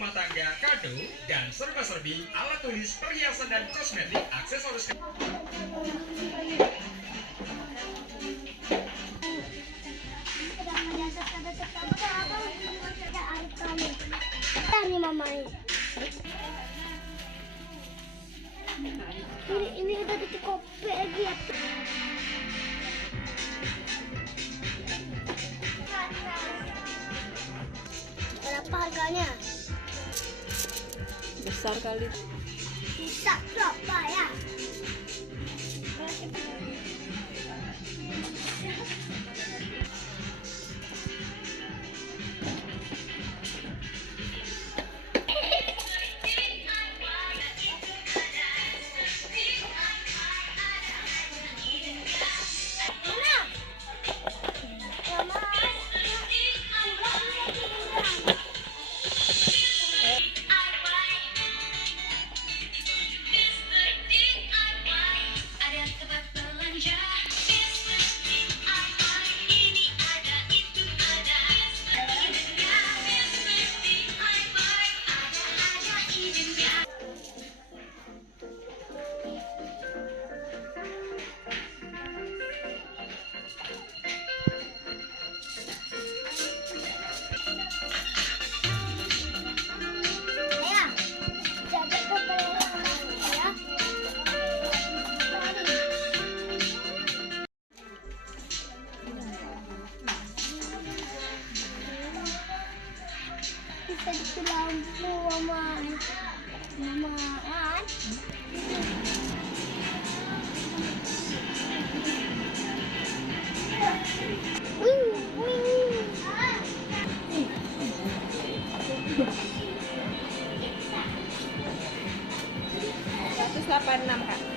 rumah tangga, kado, dan serba-serbi, alat tulis, perhiasan dan kosmetik, aksesoris. Ini mama ini udah di kopi lagi ya. Berapa harganya? Besar kali. Bisa berapa ya? Bisa di lampu mamaan. Wing, wing. 186 Kak.